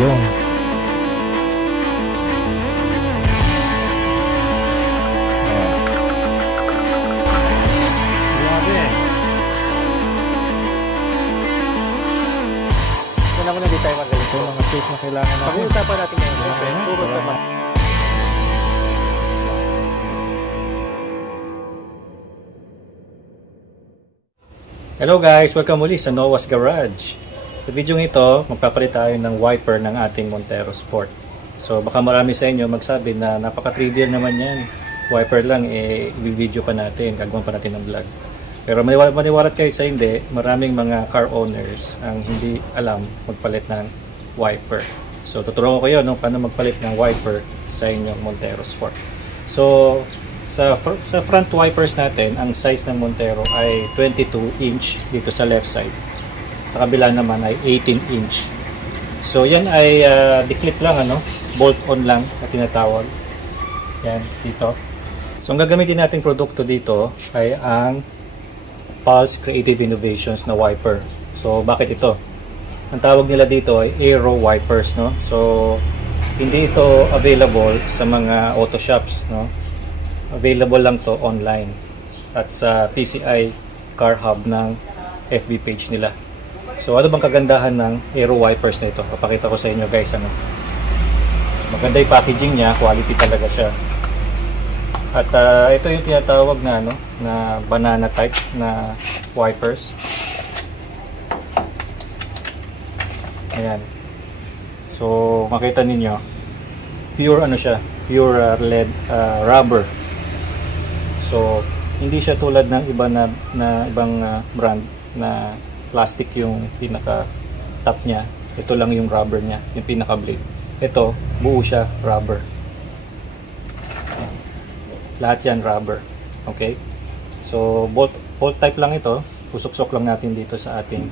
Yung Muna di tayo magaling. ito mga tools na kailangan natin. Pag-uusapan natin ngayon, siyempre, tungkol sa Hello guys! Welcome muli sa Noah's Garage. Sa video ito, magpapalit tayo ng wiper ng ating Montero Sport. So baka marami sa inyo magsabi na napaka-trivial naman yan. Wiper lang, i-video pa natin, gagawin pa natin ng vlog. Pero maniwalat kayo sa hindi, maraming mga car owners ang hindi alam magpalit ng wiper. So tuturuan ko kayo paano magpalit ng wiper sa inyong Montero Sport. So sa front wipers natin, ang size ng Montero ay 22 inch dito sa left side. Sa kabila naman ay 18 inch. So yan ay declip lang, bolt on lang na tinatawag. Yan, dito. So ang gagamitin nating produkto dito ay ang Pulse Creative Innovations na wiper. So bakit ito? Ang tawag nila dito ay Aero wipers, no? So hindi ito available sa mga auto shops, no? Available lang to online at sa PCI Car Hub ng FB page nila. So ano bang kagandahan ng Aero wipers na ito? Papakita ko sa inyo guys, maganda yung packaging niya, quality talaga siya. At ito yung tinatawag na na banana type na wipers. Ayan. So makita ninyo, pure siya, pure lead rubber. So hindi siya tulad ng iba na ibang brand na plastic yung pinaka top niya. Ito lang yung rubber niya, yung pinaka blade. Ito buo siya rubber. Lahat yan rubber. Okay? So bolt type lang ito. Pusok-sok lang natin dito sa ating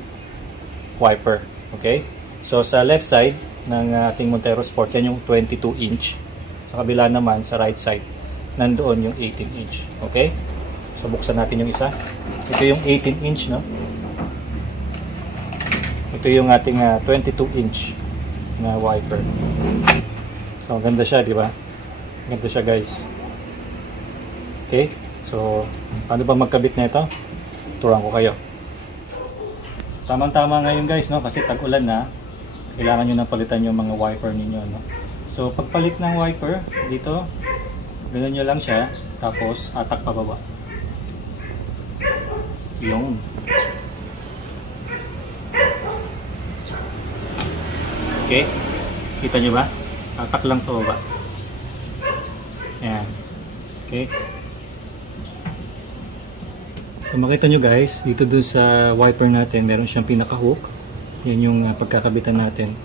wiper. Okay? So sa left side ng ating Montero Sport, yan yung 22 inch. Sa kabila naman, sa right side, nandoon yung 18 inch. Okay? So buksan natin yung isa. Ito yung 18 inch, no? Ito yung ating 22 inch na wiper. So ganda siya, di ba? Ganda siya, guys. Okay? So paano ba magkabit na ito? Turuan ko kayo. Tamang-tama ngayon, guys, no? Kasi tag-ulan na. Kailangan nyo nang palitan yung mga wiper ninyo, no? So pagpalit ng wiper dito, ganun nyo lang siya, tapos atak pababa. Yung okay, kita nyo ba? Atak lang pababa. Yan. Okay. So makita nyo guys, dito dun sa wiper natin, meron siyang pinaka-hook. Yan yung pagkakabitan natin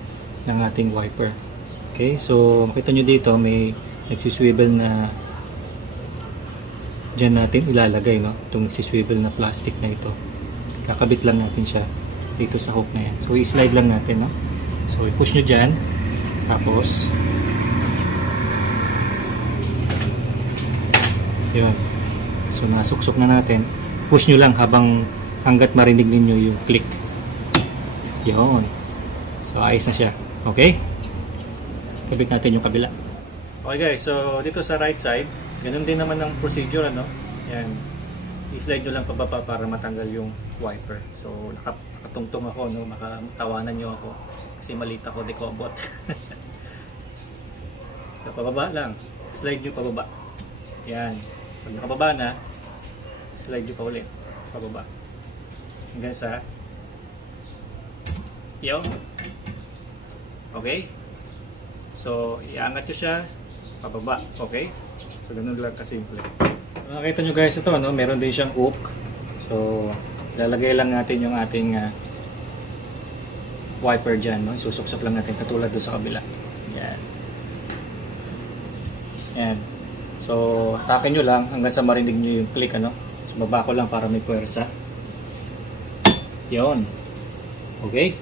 ng ating wiper. Okay, so makita nyo dito, may nagsiswivel na dyan natin ilalagay, no? Itong nagsiswivel na plastic na ito. Kakabit lang natin siya dito sa hook na yan. So i-slide lang natin, no? So i-push nyo dyan, tapos yun. So nasuksok na natin. Push nyo lang hanggat marinig ninyo yung click. Yun. So ayos na siya. Okay? Kabit natin yung kabila. Okay guys, so dito sa right side, ganun din naman ang procedure, Yan. I-slide nyo lang pababa para matanggal yung wiper. So nakatungtong ako, makatawanan nyo ako kasi maliit ako, di kobot. So pababa lang. Slide nyo pababa. Yan. Pag nakababa na, slide nyo pa ulit. Pababa. Hanggang sa yun. Okay? So, iangat nyo siya pababa. Okay? So, ganun lang kasimple. Nakita nyo guys ito, meron din siyang hook. So, lalagay lang natin yung ating wiper dyan. Susuksok lang natin katulad doon sa kabila. Yan. Yan. So, hatakin nyo lang hanggang sa marinig nyo yung click. So, baba ko lang para may puwersa. Yun. Okay?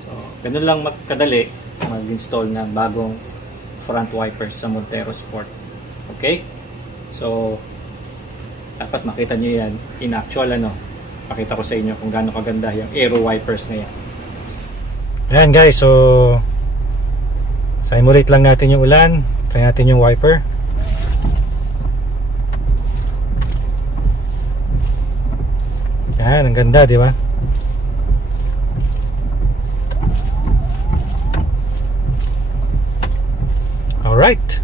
So, ganun lang kadali mag-install ng bagong front wipers sa Montero Sport. Okay? So, dapat makita nyo yan in actual, Pakita ko sa inyo kung gaano kaganda yung Aero wipers na yan. Ayan guys, so simulate lang natin yung ulan. Try natin yung wiper. Yan, ang ganda, di ba? Alright.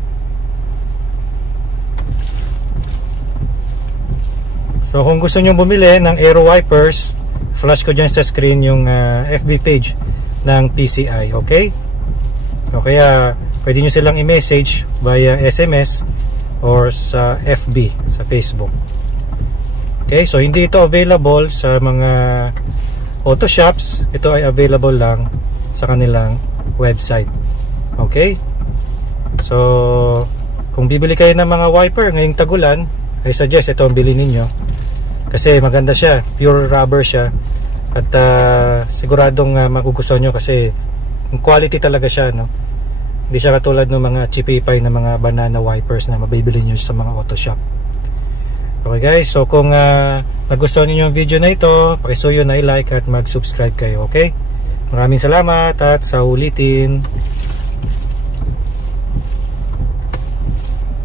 So kung gusto nyo bumili ng aero wipers, flash ko dyan sa screen yung FB page ng PCI, okay? O kaya pwede nyo silang i-message via SMS or sa FB, sa Facebook. Okay, so hindi ito available sa mga auto shops. Ito ay available lang sa kanilang website. Okay? So kung bibili kayo ng mga wiper ngayong tagulan, I suggest ito ang bilhin ninyo kasi maganda siya, pure rubber siya at siguradong magugustuhan nyo kasi quality talaga siya, no? Hindi siya katulad ng mga chipipay na mga banana wipers na mabibili nyo sa mga auto shop. Okay guys, so kung nagustuhan niyo yung video na ito, pakisuyo na i-like at mag-subscribe kayo, okay? Maraming salamat at sa ulitin.